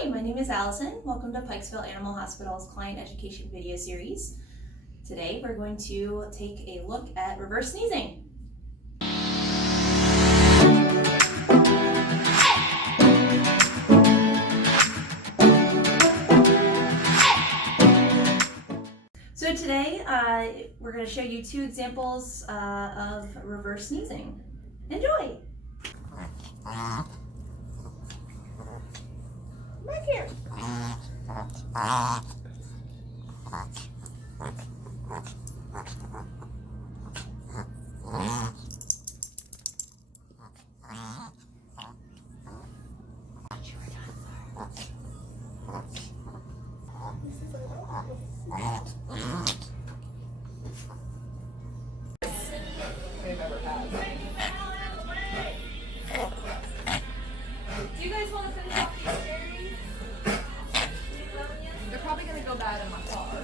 Hi, my name is Allison. Welcome to Pikesville Animal Hospital's Client Education video series. Today we're going to take a look at reverse sneezing. So today we're going to show you two examples of reverse sneezing. Enjoy! Right here. Do you guys want to finish off these cherries? They're probably going to go bad in my car.